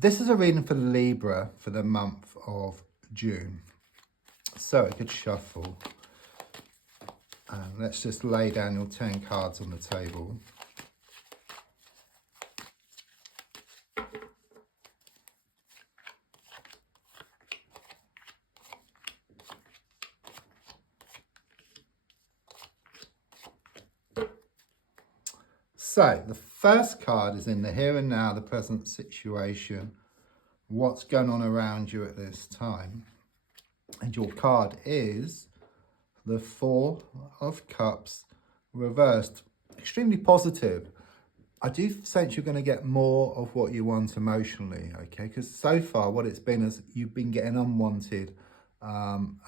This is a reading for Libra for the month of June. So it could shuffle. And let's just lay down your 10 cards on the table. So the first card is in the here and now, the present situation, what's going on around you at this time. And your card is the Four of Cups reversed. Extremely positive. I do sense you're going to get more of what you want emotionally, okay? Because so far what it's been is you've been getting unwanted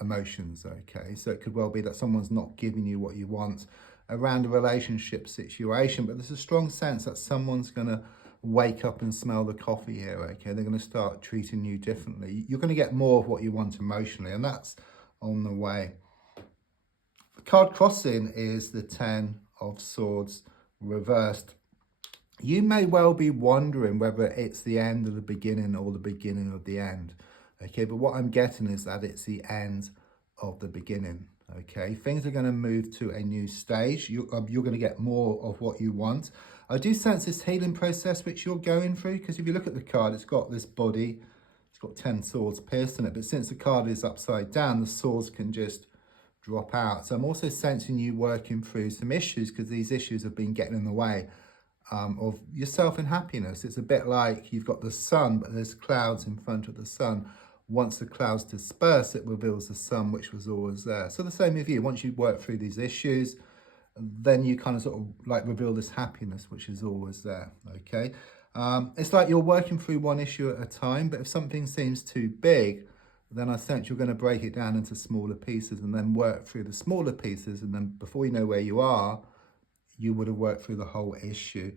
emotions, okay? So it could well be that someone's not giving you what you want around a relationship situation, but there's a strong sense that someone's going to wake up and smell the coffee here, okay? They're going to start treating you differently. You're going to get more of what you want emotionally, and that's on the way. The card crossing is the Ten of Swords reversed. You may well be wondering whether it's the end of the beginning or the beginning of the end, okay? But what I'm getting is that it's the end of the beginning, okay? Things are going to move to a new stage. You're going to get more of what you want. I do sense this healing process which you're going through, because if you look at the card, it's got this body, it's got 10 swords pierced in it, but since the card is upside down, the swords can just drop out. So I'm also sensing you working through some issues, because these issues have been getting in the way of yourself and happiness. It's a bit like you've got the sun, but there's clouds in front of the sun. Once the clouds disperse, it reveals the sun, which was always there. So the same with you. Once you work through these issues, then you kind of sort of like reveal this happiness, which is always there, okay? It's like you're working through one issue at a time, but if something seems too big, then I sense you're going to break it down into smaller pieces and then work through the smaller pieces. And then before you know where you are, you would have worked through the whole issue.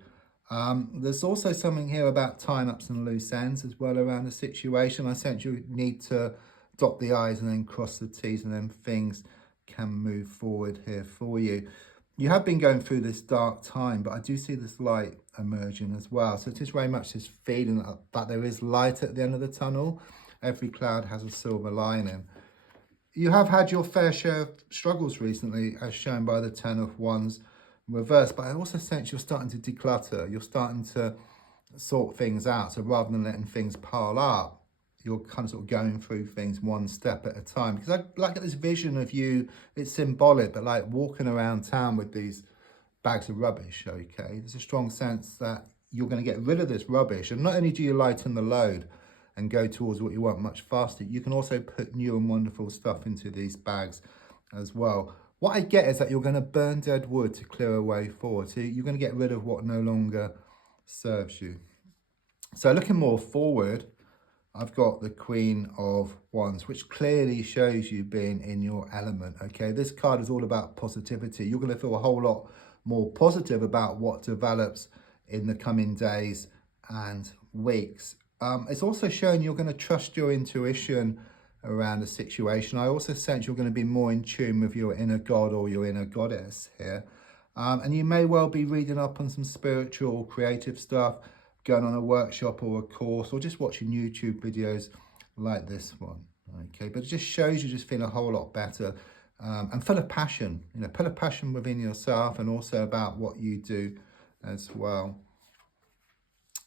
There's also something here about tying up some loose ends as well around the situation. I sense you need to dot the I's and then cross the T's, and then things can move forward here for you. You have been going through this dark time, but I do see this light emerging as well. So it is very much this feeling that there is light at the end of the tunnel. Every cloud has a silver lining. You have had your fair share of struggles recently, as shown by the 10 of Wands reversed, but I also sense you're starting to declutter. You're starting to sort things out. So rather than letting things pile up, you're kind of sort of going through things one step at a time. Because I like this vision of you, it's symbolic, but like walking around town with these bags of rubbish, okay? There's a strong sense that you're going to get rid of this rubbish. And not only do you lighten the load and go towards what you want much faster, you can also put new and wonderful stuff into these bags as well. What I get is that you're going to burn dead wood to clear a way forward. So you're going to get rid of what no longer serves you. So looking more forward, I've got the Queen of Wands, which clearly shows you being in your element, okay? This card is all about positivity. You're going to feel a whole lot more positive about what develops in the coming days and weeks. It's also showing you're going to trust your intuition around the situation. I also sense you're going to be more in tune with your inner god or your inner goddess here. And you may well be reading up on some spiritual or creative stuff, going on a workshop or a course, or just watching YouTube videos like this one, okay? But it just shows you just feeling a whole lot better and full of passion, you know, full of passion within yourself and also about what you do as well.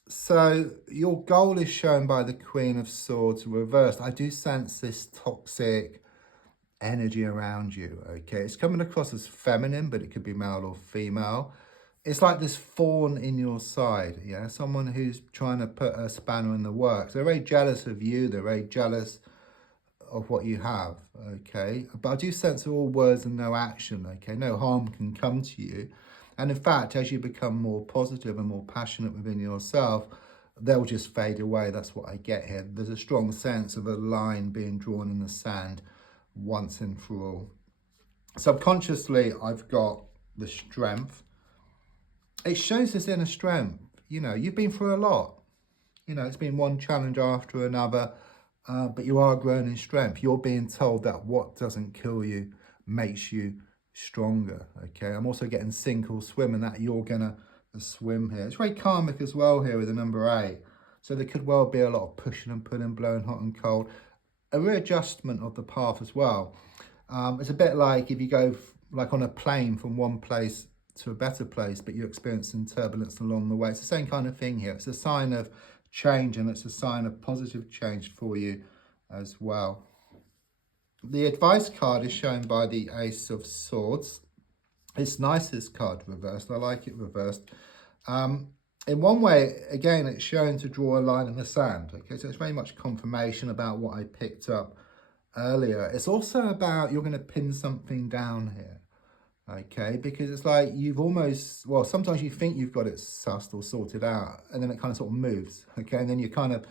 So your goal is shown by the Queen of Swords reversed. I do sense this toxic energy around you, okay? It's coming across as feminine, but it could be male or female. It's like this thorn in your side, yeah? Someone who's trying to put a spanner in the works. They're very jealous of you. They're very jealous of what you have, okay? But I do sense all words and no action, okay? No harm can come to you. And in fact, as you become more positive and more passionate within yourself, they'll just fade away. That's what I get here. There's a strong sense of a line being drawn in the sand once and for all. Subconsciously, I've got the Strength. It shows this inner strength. You know, you've been through a lot. You know, it's been one challenge after another, but you are growing in strength. You're being told that what doesn't kill you makes you stronger, okay? I'm also getting sink or swim, and that you're gonna swim here. It's very karmic as well here with the number 8. So there could well be a lot of pushing and pulling, blowing hot and cold. A readjustment of the path as well. It's a bit like if you go like on a plane from one place to a better place, but you're experiencing turbulence along the way. It's the same kind of thing here. It's a sign of change, and it's a sign of positive change for you as well. The advice card is shown by the Ace of Swords. It's nice, this card reversed. I like it reversed. In one way, again, it's shown to draw a line in the sand. Okay, so it's very much confirmation about what I picked up earlier. It's also about you're going to pin something down here. Okay, because it's like you've almost, well, sometimes you think you've got it sussed or sorted out, and then it kind of sort of moves. Okay, and then you're kind of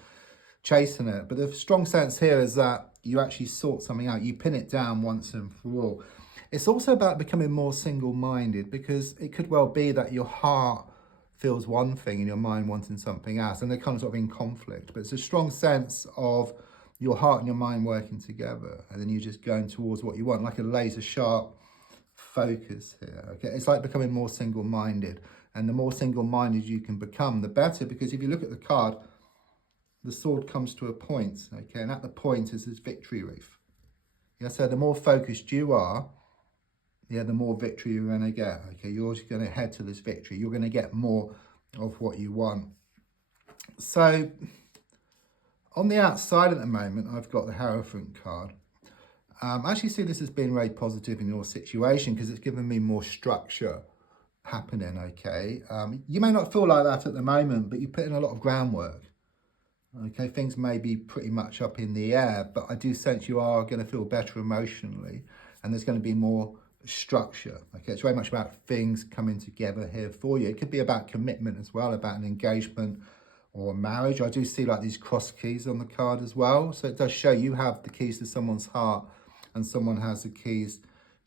chasing it. But the strong sense here is that you actually sort something out. You pin it down once and for all. It's also about becoming more single-minded, because it could well be that your heart feels one thing and your mind wanting something else, and they're kind of sort of in conflict. But it's a strong sense of your heart and your mind working together, and then you're just going towards what you want, like a laser sharp focus here. Okay, it's like becoming more single-minded, and the more single-minded you can become, the better, because if you look at the card, the sword comes to a point, okay, and at the point is this victory wreath. Yeah, so the more focused you are, yeah, the more victory you're going to get. Okay, you're just going to head to this victory. You're going to get more of what you want. So on the outside at the moment, I've got the Hierophant card. I actually see this as being very positive in your situation, because it's given me more structure happening. Okay, you may not feel like that at the moment, but you put in a lot of groundwork. Okay, things may be pretty much up in the air, but I do sense you are going to feel better emotionally, and there's going to be more structure. Okay, it's very much about things coming together here for you. It could be about commitment as well, about an engagement or a marriage. I do see like these cross keys on the card as well, so it does show you have the keys to someone's heart and someone has the keys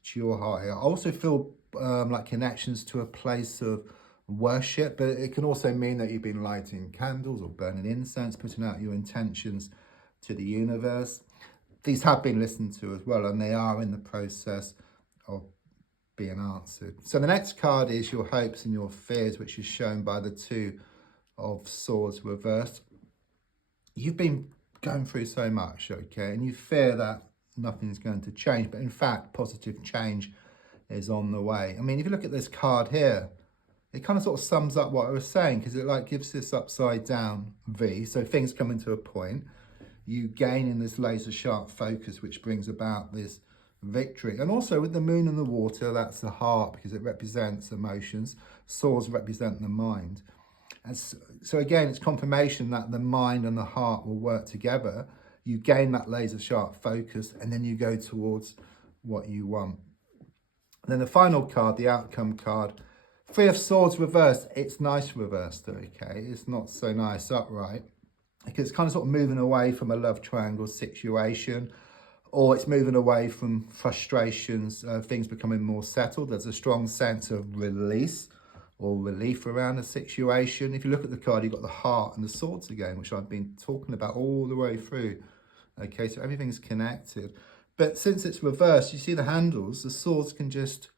to your heart here. I also feel like connections to a place of worship, but it can also mean that you've been lighting candles or burning incense, putting out your intentions to the universe. These have been listened to as well, and they are in the process of being answered. So the next card is your hopes and your fears, which is shown by the Two of Swords reversed. You've been going through so much, okay, and you fear that nothing's going to change, but in fact positive change is on the way. I mean, if you look at this card here, it kind of sort of sums up what I was saying, because it like gives this upside down V, so things coming to a point, you gain in this laser sharp focus, which brings about this victory. And also with the moon and the water, that's the heart, because it represents emotions. Swords represent the mind. And so again, it's confirmation that the mind and the heart will work together. You gain that laser sharp focus, and then you go towards what you want. And then the final card, the outcome card, Three of Swords reversed. It's nice reversed, okay? It's not so nice upright, because it's kind of sort of moving away from a love triangle situation, or it's moving away from frustrations, things becoming more settled. There's a strong sense of release or relief around the situation. If you look at the card, you've got the heart and the swords again, which I've been talking about all the way through. Okay, so everything's connected. But since it's reversed, you see the handles, the swords can just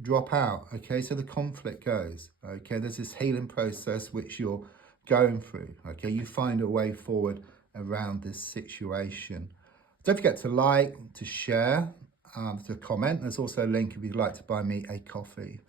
drop out. Okay, so the conflict goes. Okay, there's this healing process which you're going through. Okay, you find a way forward around this situation. Don't forget to like, to share, to comment. There's also a link if you'd like to buy me a coffee.